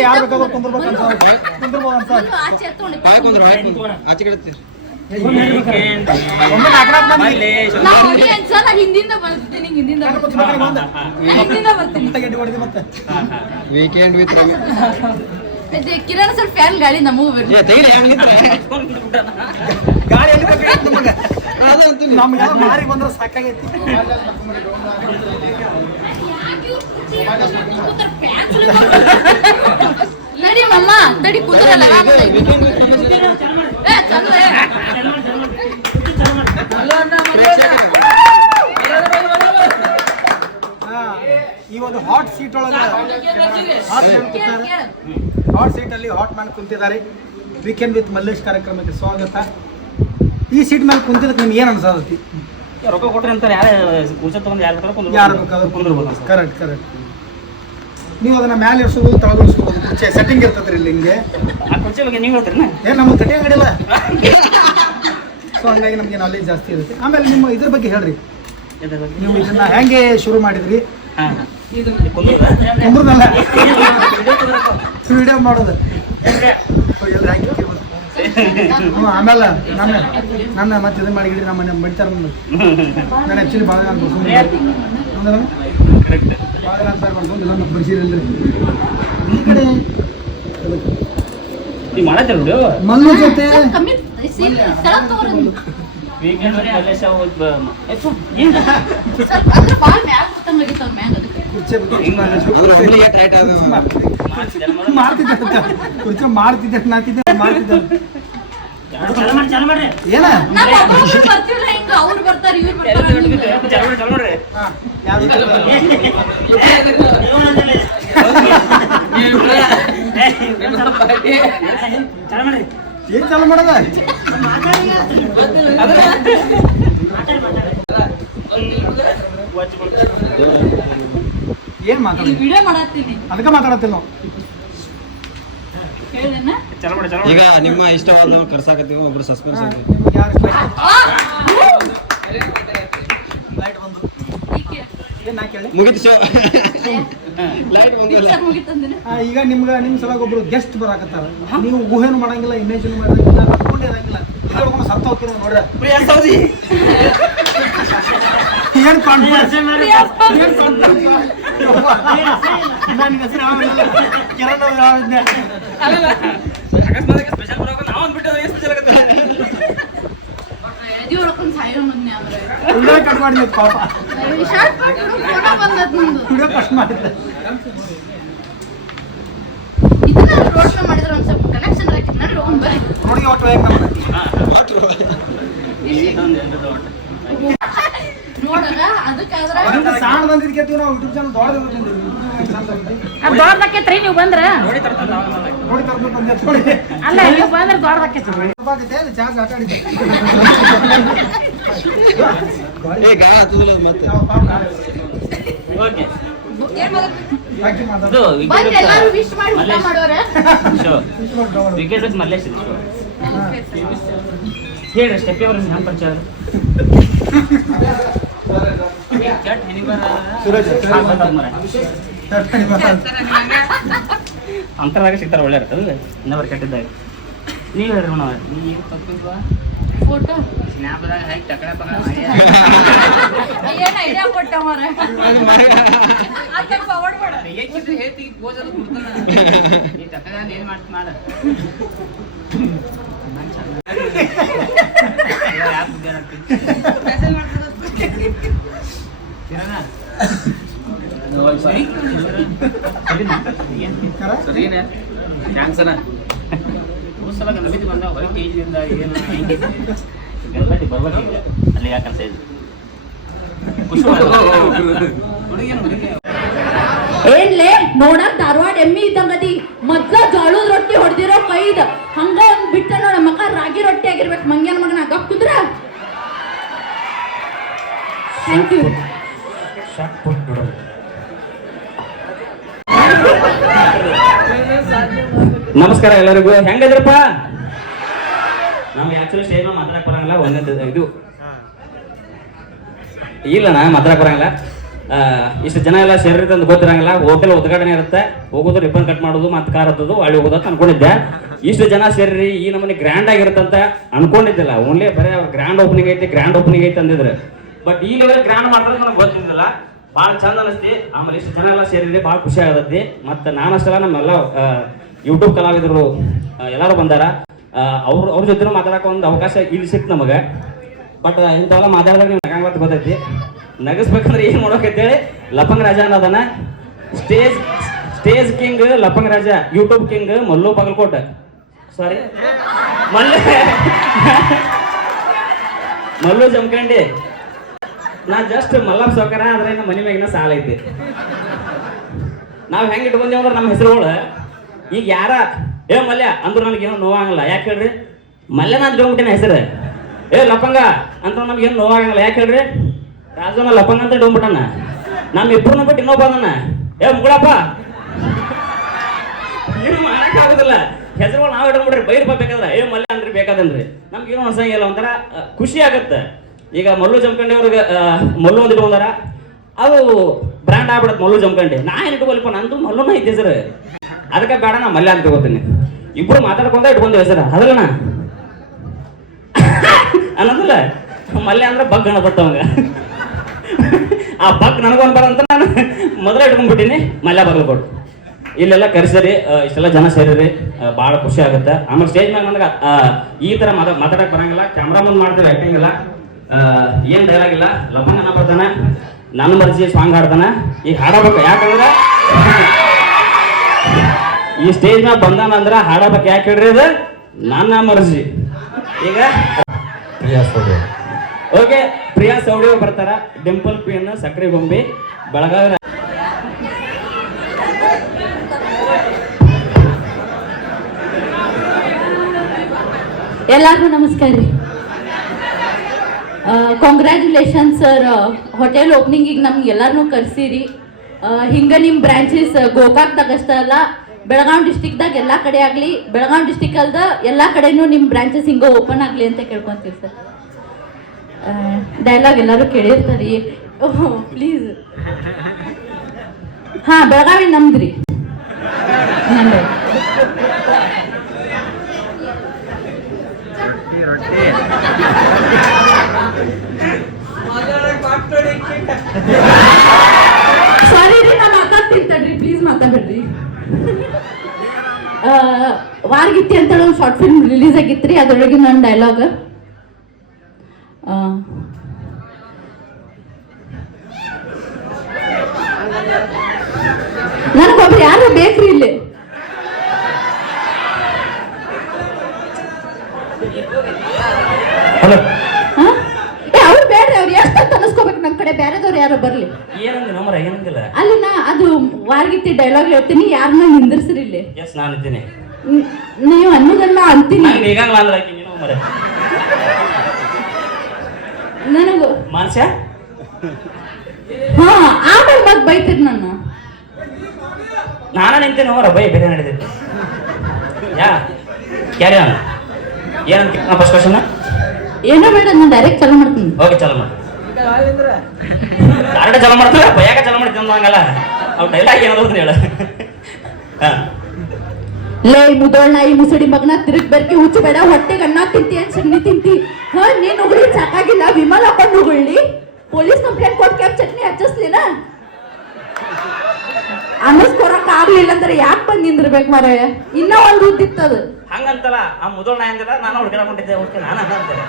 ಯಾರು ಬೇಕಾದ್ರೂ ಕುಂದ್ರಬೇಕು ಅಂತ ಅಂತ ಕುಂದ್ರು ಆಚೆ ಕಡೆ ಮತ್ತೆ ವೀಕೆಂಡ್ ವಿತ್ ರವಿ ಅದೇ ಕಿರಣ್ ಸರ್ ಫ್ಯಾನ್ ಗಾಳಿ ನಮಗೂ ಗಾಳಿ ಎಲ್ಲಿ ಬೇಕಾಗಿತ್ತು ನಮಗೆ? ಅದಂತೂ ನಮ್ಗೆ ಮಾರಿ ಬಂದ್ರೆ ಸಾಕಾಗೈತಿ. ನಡಿ ಮಮ್ಮ ತಡಿ ಹಾ, ಈ ಒಂದು ಹಾಟ್ ಸೀಟ್ ಒಳಗೆ ಹಾಟ್ ಸೀಟ್ ಅಲ್ಲಿ ಹಾಟ್ ಮ್ಯಾನ್ ಕುಂತಿದ್ದಾರೆ. ವೀಕೆಂಡ್ ವಿತ್ ಮಲ್ಲೇಶ್ ಕಾರ್ಯಕ್ರಮಕ್ಕೆ ಸ್ವಾಗತ. ಈ ಸೀಟ್ ಮೇಲೆ ಕುಂತಿದ್ದಕ್ಕೆ ನಿಮ್ಗೆ ಏನು ಅನ್ಸತಿ ರೊಕ್ಕ ಕೊಟ್ರಿ ಅಂತಾರೆ ಯಾರು ಕುರ್ಚಿ ತಗೊಂಡು ಯಾರು ಬೇಕಾದ್ರೂ ಕುಂದ್ರು ಯಾರು ಬೇಕಾದ್ರೂ ಕುಂದ್ರಬೋದು ಕರೆಕ್ಟ್ ಕರೆಕ್ಟ್ ನೀವು ಅದನ್ನ ಮ್ಯಾಲೆ ಇರ್ಸೋದು ತಳಗಿಳಿಸ್ಬೋದು ಕುರ್ಚಿ ಸೆಟ್ಟಿಂಗ್ ಇರ್ತದ್ರಿ ಇಲ್ಲಿ ಹಿಂಗೆ. ಆ ಕುರ್ಚಿ ಬಗ್ಗೆ ನೀವು ಹೇಳ್ತೀರಿ ಏನ್ ನಮ್ಮ ಅಂಗಡಿಲ್ಲ ಸೊ ಹಂಗಾಗಿ ನಮಗೆ ನಾಲೆಜ್ ಜಾಸ್ತಿ ಇರುತ್ತೆ. ಆಮೇಲೆ ನಿಮ್ಮ ಇದ್ರ ಬಗ್ಗೆ ಹೇಳ್ರಿ. ನೀವು ಇದನ್ನ ಹೆಂಗೆ ಶುರು ಮಾಡಿದ್ರಿ? ಕುಂದ್ರದಲ್ಲ. ವಿಡಿಯೋ ಮಾಡೋದು. ಆಮೇಲೆ ನನ್ನ ನನ್ನ ಮತ್ತೆ ಇದನ್ನ ಮಾಡಿದ್ರಿ ನಮ್ಮ ಮನೆ ಬಡಿತಾರ ನನ್ನ ನಾನು ಆ್ಯಕ್ಚುಲಿ ಭಾಳ ನಾನು ಅಂತ ಮಾಡ್ಕೊಂಡು ಎಲ್ಲ ಮತ್ತೆ ಬಡಿಸಿರಲ್ರಿ ಈ ಕಡೆ ನೀವು ಮಾಡತ್ತೀರ ಬಿಡು ಮಲ್ಲು ಜೊತೆ ವೀಕೆಂಡ್ ಮಲ್ಲೇಶ ಹೋಗಿ ಬ- ಏ, ಥು, ಏನ್? ಸ್ವಲ್ಪ ಅಂದ್ರೆ ಭಾಳ ಮ್ಯಾಗ ಗೊತ್ತಂಗಾಗಿತ್ತು ಅವ್ರ ಮ್ಯಾಗ ಅದಕ್ಕೆ. ಕುರ್ಚಿ ಮಾಡ್ತಿದ್ದೆ. ನಾತಿದ್ದೆ ಮಾಡ್ತಿದ್ದೆ. ಏನ? ಬರ್ತೀವಲ್ಲ ಹಿಂಗ? ಅವ್ರು ಬರ್ತಾರೆ ಇವ್ರು ಬರ್ತಾರೆ ಏನ್ ಚಾಲು ಮಾಡದ. ಏನ್ ಮಾತಾಡ ಅದಕ್ಕೆ ಮಾತಾಡತ್ತಿಲ್ಲ ನಾವು. ಹೇಳಿದೇನ ಚಾಲು ಮಾಡಿ ಚಾಲು ಈಗ ನಿಮ್ಮ ಇಷ್ಟವಾದ ಕರ್ಸಾಕತ್ತೀವಿ ಒಬ್ರು ಸಸ್ಪೆನ್ಸ್ ಹಾ, ಐತಿ ನಿಮ್ಗೆ ಯಾರು ಲೈಟ್ ಬಂದು ಈಕೆ ಏನ್ ನಾ ಕೇಳಿ ಮುಗಿತು ಶೋ ಲೈಟ್ ಈಗ ನಿಮ್ಗ ನಿಮ್ ಸಲ ಒಬ್ರು ಗೆಸ್ಟ್ ಬರಾಕತ್ತಾರ. ನೀವು ಊಹೆನು ಮಾಡಂಗಿಲ್ಲ ಇಮೇಜ್ ಮಾಡಂಗಿಲ್ಲ ಅನ್ಕೊಂಡಿರಂಗಿಲ್ಲ ಸತ್ತ ಹೋಗ್ತೀರ ನೋಡ್ರಿ. ಪ್ರಿಯಾ ಸೌದಿ. ಏನ್ ಕಾನ್ಫಿಡೆನ್ಸ್ ಏನ್ confidence? ಯವ್ವ, ನಾನ್ ನಿನ್ ಕಿರಣ್ ಅವ್ರು ಯಾವಾಗಿದ್ದೆ? ಅಕಸ್ಮಾತ್ ಸ್ಪೆಷಲ್ ಬರೋಕೆ ನಾವು ಅಂದ್ಬಿಟ್ಟು ಸ್ಪೆಷಲ್ ಆಗತ್ತೆ? ಎದಿ ಹೊಡ್ಕೊಂಡ್ ಸಾಯೋ ಮೊನ್ನೆ ಅಂದ್ರೆ ವಿಡಿಯೋ ಕಟ್ ಮಾಡಿದ್ವಿ ಪಾಪ. ಕೇಳ್ತೀವಿ ನಾವು ಬಂದ್ರ. ಅಲ್ಲ ನೀವು ಬಂದ್ರ ಅದು ಚಾರ್ಜ್ ಆಟ ವಿಕೆಟ್ ಮಲ್ಲೇಶ್. ಸ್ಟೆಪ್ಪಿ ಅವ್ರ ಹ್ಯಾಂಗ್ ಪರಿಚಯ. ಅಂತರದಾಗ ಸಿಗ್ತಾರ ಒಳ್ಳೆ ಇರ್ತದೆ ಇನ್ನೊಬ್ರು ಕೆಟ್ಟಿದ್ದಾಗ. ನೀವು ಹೇಳ್ರಿ ನಾವು ನೀವು ತಪ್ಪಿಲ್ವಾ ಫೋಟೋ ಸ್ನ್ಯಾಪ್ದಾಗ ಹಾಕಿ ಟಕಳ ಪಕಳ ಮಾಡಿ. ಏನ್ ಐಡಿಯಾ ಕೊಟ್ಟ ಮಾರ ಮಾಡ. ಹೇಳ್ತಿ ಪೋಸ್ ಅದು ಕೊಡ್ತಾನ. ಈ ಟಕಳ ಏನು ಮಾಡ್ತಿ ಮಾಡ. ಯಾಕೆ ಬುದ್ಧಿ ಕರ? ಸಲ ಗಣಪತಿ ಬಂದ ಹೊರ ಕೇಜಿಯಿಂದ ಏನು ಹಿಂಗೆ ಗಣಪತಿ ಬರ್ಬೇಕೀಗ ಅಲ್ಲಿ ಯಾಕಂತ ಏನ್ಲೇ ನೋಡಕ್ ಧಾರವಾಡ ಎಮ್ಮಿ ಇದ್ದಂಗದಿ. ಮೊದ್ಲ ಜೋಳದ ರೊಟ್ಟಿ ಹೊಡೆದಿರೋ ಕೈದ ಹಂಗ ಒಂದ್ ಬಿಟ್ಟ ನೋಡ ಮಕ ರಾಗಿ ರೊಟ್ಟಿ ಆಗಿರ್ಬೇಕು. ಮಂಗ್ಯನ ಮಗನ ಗಪ್ ಕುದ್ರ? ಥ್ಯಾಂಕ್ ಯು ನಮಸ್ಕಾರ ಎಲ್ಲರಿಗೂ. ಹೆಂಗದ್ರಪ್ಪ? ನಮ್ಗೆ ಆಕ್ಚುಲಿ ಸ್ಟೇಜ್ ಮೇಲೆ ಮಾತಾಡಕ್ ಬರಂಗಿಲ್ಲ, ಒಂದೇ ಇದು. ಇಲ್ಲಣ್ಣ ಮಾತಾಡಕ್ ಬರಂಗಿಲ್ಲ. ಇಷ್ಟು ಜನ ಎಲ್ಲ ಸೇರಿ ಅಂತ ಗೊತ್ತಿರಂಗಿಲ್ಲ. ಹೋಟೆಲ್ ಉದ್ಘಾಟನೆ ಇರುತ್ತೆ. ಹೋಗೋದು ರಿಬ್ಬನ್ ಕಟ್ ಮಾಡೋದು ಮತ್ತೆ ಕಾರ್ ಹತ್ತೋದು ಹೋಗೋದು ಅಂತ ಅನ್ಕೊಂಡಿದ್ದೆ. ಇಷ್ಟು ಜನ ಸೇರಿ ಈ ನಮ್ಮನೆ ಗ್ರ್ಯಾಂಡ್ ಆಗಿರುತ್ತಂತ ಅನ್ಕೊಂಡಿದ್ದಿಲ್ಲ. ಓನ್ಲಿ ಬರೀ ಗ್ರ್ಯಾಂಡ್ ಓಪನಿಂಗ್ ಐತಿ ಗ್ರ್ಯಾಂಡ್ ಓಪನಿಂಗ್ ಐತಿ ಅಂದಿದ್ರು. ಬಟ್ ಈ ಲೆವೆಲ್ ಗ್ರ್ಯಾಂಡ್ ಮಾಡಿದ್ರೆ ನನಗೆ ಗೊತ್ತಿದ್ದಿಲ್ಲ. ಭಾಳ ಚಂದ ಅನಿಸ್ತಿ. ಆಮೇಲೆ ಇಷ್ಟು ಜನ ಎಲ್ಲ ಸೇರಿದ್ರೆ ಭಾಳ ಖುಷಿ ಆಗತೈತಿ. ಮತ್ತು ನಾನಷ್ಟೆಲ್ಲ ನಮ್ಮೆಲ್ಲ ಯೂಟ್ಯೂಬ್ ಕಲಾವಿದರು ಎಲ್ಲರೂ ಬಂದಾರ. ಅವ್ರ ಅವ್ರ ಜೊತೆ ಮಾತಾಡಕ್ಕೆ ಒಂದು ಅವಕಾಶ ಇಲ್ಲಿ ಸಿಕ್ತು ನಮಗೆ. ಬಟ್ ಇಂಥವೆಲ್ಲ ಮಾತಾಡಿದಾಗ ನೀವು ನಗಂಗ್ ಗೊತ್ತೈತಿ. ನಗಸ್ಬೇಕಂದ್ರೆ ಏನು ಮಾಡ್ಬೇಕಂತೇಳಿ ಲಪಂಗ್ ರಾಜ ಅನ್ನೋದನ್ನ stage stage king, Lapang Raja YouTube king Mallu Bagalkot sorry Mallu Mallu Jamakhandi. ನಾ ಜಸ್ಟ್ ಮಲ್ಲಪ್ಪ ಸೌಕರ್ಯ ಆದ್ರೆ ಮನೆ ಮ್ಯಾಗಿನ ಸಾಲ ಐತಿ. ನಾವ್ ಹೆಂಗೆ ಇಟ್ಕೊಂಡೇವ್ ಅಂದ್ರೆ ನಮ್ಮ ಹೆಸರುಗಳು ಈಗ ಯಾರ? ಏ ಮಲ್ಯ, ಅಂದ್ರೆ ನನಗೇನು ನೋವಾಗಲ್ಲ. ಯಾಕೆ ಹೇಳ್ರಿ? ಮಲ್ಯನ ಅಂತ ಇಟ್ಕೊಂಡ್ಬಿಟ್ಟಿನ ಹೆಸರು. ಏ ಲಪಂಗ ಅಂತ ನಮ್ಗೇನು ನೋವಾಗಲ್ಲ. ಯಾಕೆ ಹೇಳ್ರಿ? ರಾಜನ ಲಪಂಗ ಅಂತ ಡೋಂಬಿಟ್ಟನ ನಮ್ಮ ಇಬ್ಬರನ್ನ ಬಿಟ್ಟು ಇನ್ನೊಬ್ಬ ಅದನ್ನ ಏ ಮುಗಳಪ್ಪ. ಏನು ಮಾಡಕ್ ಆಗುದಿಲ್ಲ. ಹೆಸರುಗಳು ನಾವು ಇಟ್ಕೊಂಡ್ಬಿಡ್ರಿ ಬೈರ್ ಬೇಕಾದ್ರೆ. ಏ ಮಲ್ಯ ಅಂದ್ರಿ ಬೇಕಾದನ್ರಿ ನಮ್ಗೇನು ಅನ್ಸಂಗಿಲ್ಲ ಒಂಥರ ಖುಷಿ ಆಗತ್ತೆ. ಈಗ ಮಲ್ಲು ಜಮಖಂಡಿ ಅವ್ರಿಗೆ ಮಲ್ಲು ಒಂದು ಇಟ್ಕೊಂಡಾರ ಅದು ಬ್ರ್ಯಾಂಡ್ ಆಗ್ಬಿಡತ್ತೆ ಮಲ್ಲು ಜಮಖಂಡಿ. ನಾ ಏನು ಇಟ್ಕೊಲ್ಪ ನಂದು ಮಲ್ಲುನ ಐತೆ ಹೆಸರು. ಅದಕ್ಕೆ ಬೇಡ, ನಾ ಮಲ್ಯ ಅಂತ ತಗೋತೀನಿ ಇಬ್ರು ಮಾತಾಡ್ಕೊಂತ ಇಟ್ಕೊಂಡೇವೆ ಹೆಸರು ಅದಲ್ಲಣ್ಣ ಅನ್ನೋದಿಲ್ಲ. ಮಲ್ಯ ಅಂದ್ರೆ ಬಗ್ ಅವಂಗ ಆ ಬಗ್ ನನಗೊಂದು ಬರಂತ ನಾನು ಮೊದಲೇ ಇಟ್ಕೊಂಡ್ಬಿಟ್ಟಿನಿ. ಮಲ್ಯ ಬಗಲ್ಕೊಡು ಇಲ್ಲೆಲ್ಲ ಕರೆಸರಿ ಇಷ್ಟೆಲ್ಲ ಜನ ಸೇರಿರಿ ಭಾಳ ಖುಷಿ ಆಗುತ್ತೆ. ಆಮೇಲೆ ಸ್ಟೇಜ್ ಮ್ಯಾಗ ನನಗೆ ಈ ಥರ ಮಾತಾ ಮಾತಾಡಕ್ಕೆ ಬರಂಗಿಲ್ಲ. ಕ್ಯಾಮ್ರಾ ಮುಂದೆ ಮಾಡ್ತೀವಿ ಆ್ಯಕ್ಟಿಂಗ್ ಇಲ್ಲ. ಏನು ಡೈಲಾಗ್ ಇಲ್ಲ. ಲಪಂಗನ ಬರ್ತಾನೆ. ನನ್ನ ಮರ್ಜಿ ಸಾಂಗ್ ಹಾಡ್ತಾನೆ. ಈಗ ಹಾಡಬೇಕು. ಯಾಕಂದ್ರೆ ಈ ಸ್ಟೇಜ್ ಮ್ಯಾಗ ಬಂದಾನ ಅಂದ್ರ ಹಾಡಬೇಕು ಯಾಕೆ ಹೇಳ್ರಿ ಅದು ನನ್ನ ಮರ್ಜಿ. ಈಗ? ಓಕೆ ಪ್ರಿಯಾ ಸೌಡಿ ಬರ್ತಾರ. ಡಿಂಪಲ್ ಪಿ ಅನ್ನ ಸಕ್ರೆ ಗೊಂಬೆ ಬೆಳಗಾವಿ ಎಲ್ಲರಿಗೂ ನಮಸ್ಕಾರ ರೀ. ಕಾಂಗ್ರ್ಯಾಚುಲೇಷನ್ ಸರ್ ಹೋಟೆಲ್ ಓಪನಿಂಗಿಗೆ ನಮ್ಗೆ ಎಲ್ಲರನ್ನೂ ಕರ್ಸಿರಿ. ಹಿಂಗೆ ನಿಮ್ಮ ಬ್ರಾಂಚಸ್ ಗೋಕಾಕ್ ತಗಸ್ತಾ ಅಲ್ಲ ಬೆಳಗಾವಿ ಡಿಸ್ಟಿಕ್ದಾಗ ಎಲ್ಲ ಕಡೆ ಆಗಲಿ, ಬೆಳಗಾವಿ ಡಿಸ್ಟಿಕ್ ಅಲ್ದ ಎಲ್ಲ ಕಡೆನೂ ನಿಮ್ಮ ಬ್ರಾಂಚಸ್ ಹಿಂಗೆ ಓಪನ್ ಆಗಲಿ ಅಂತ ಕೇಳ್ಕೊಂತೀವಿ ಸರ್ ಡೈಲಾಗ್ ಎಲ್ಲರೂ ಕೇಳಿರ್ತಾರೆ. ಪ್ಲೀಸ್ ಹಾಂ, ಬೆಳಗಾವಿ ನಮ್ದ್ರಿ. ನಂದು ಸಾರಿ ರೀ ನಾ ಮಾತಾಡ್ತೀನಿ ತಡ್ರಿ ಪ್ಲೀಸ್ ಮಾತಾಡ್ಬೇಡ್ರಿ ಆ, ವಾರ್ಗಿತ್ತಿ ಅಂತ ಒಂದು ಶಾರ್ಟ್ ಫಿಲ್ಮ್ ರಿಲೀಸ್ ಆಗಿತ್ರಿ ಅದರೊಳಗೆ ನನ್ನ ಡೈಲಾಗ್ ನನಗೊಬ್ರು ಯಾರು ಬೇಕ್ರಿ ಇಲ್ಲಿ ಹಲೋ ಹಾ? ಏ ಅವ್ರು ಬೇಡ್ರಿ ಅವ್ರು ಎಷ್ಟು ಅಂತ ಅನಿಸ್ಕೋಬೇಕು ನಮ್ಮ ಕಡೆ ಬೇರೆದವ್ರು ಯಾರು ಬರ್ಲಿ? ಏನಂದ ನಮ್ಮರ ಏನಂದಿಲ್ಲ? ಅಲ್ಲಿ ನಾ ಅದು ವಾರ್ಗಿತ್ತಿ ಡೈಲಾಗ್ ಹೇಳ್ತೀನಿ ಯಾರನ್ನ ನಿಂದಿರ್ಸ್ರಿ ಇಲ್ಲಿ. ಎಸ್ ನಾನು ಇದ್ದೀನಿ. ನೀವು ಅನ್ನೋದೆಲ್ಲ ಅಂತೀನಿ. ನನಗು ಈಗಾಗಲ ಅಂದ್ರೆ ಆಕಿ ನೀನು ಮರ. ನನಗೂ. ಹಾ ಆಮೇಲೆ ಮತ್ತೆ ಬೈತೀರಿ ನನ್ನ. ನಾನ ನಿಂತೇನೆ ಅವರ ಬೈ ಬೇರೆ ನಡೆದಿತ್ತು ಯಾ ಕ್ಯಾರಿ ಆನ್. ಏನಂತ ಫಸ್ಟ್ ಕ್ವಶನ್ ಏನೋ ಬೇಡ ನಾನು ಡೈರೆಕ್ಟ್ ಚಾಲು ಮಾಡ್ತೀನಿ. ಓಕೆ ಚಾಲು ಮಾಡಿ. ಡೈರೆಕ್ಟ್ ಚಲೋ ಮಾಡ್ತಾರೆ ಬಯ್ಯಾಕ ಚಲೋ ಮಾಡ್ತೀನಿ ಹಂಗಲ್ಲ. ಅವ್ ಡೈಲಾಗ್ ಏನಾದ್ರು ಅಂತ ಹೇಳ. ಹಾ. ಲೇ ಮುದೋಳ್ ನಾಯಿ ಮುಸುಡಿ ಮಗನ ತಿರುಗ್ ಬೆರ್ಕಿ ಹುಚ್ಚು ಬೇಡ ಹೊಟ್ಟೆಗೆ ಅನ್ನ ತಿಂತಿ ಅಂತ ಸಗಣಿ ತಿಂತಿ. ಹಾ ನೀನ್ ಉಗುಳಿ ಸಾಕಾಗಿಲ್ಲ ವಿಮಲ್ ಹಾಕೊಂಡು ಉಗುಳ್ಳಿ. ಪೊಲೀಸ್ ಕಂಪ್ಲೇಂಟ್ ಕೊಟ್ಟು ಕ್ಯಾಬ್ ಚಟ್ನಿ ಹಚ್ಚಿಸ್ಲಿನ? ಅನ್ನಿಸ್ಕೊರಕ್ ಆಗ್ಲಿಲ್ಲ ಅಂದ್ರೆ ಯಾಕೆ ಬಂದ್ ನಿಂದಿರ್ಬೇಕು ಮಾರ? ಇನ್ನ ಒಂದು ಉದ್ದಿತ್ತದು. ಹಂಗಂತಲ್ಲ ಆ ಮುದೋಳ ನಾಯಿ ಅಂದಿಲ್ಲ? ನಾನು ಹುಡುಗಾಡ್ಕೊಂಡಿದ್ದೆ ಹುಡುಕಿ ನಾನು ಹಂಗಂತೇನೆ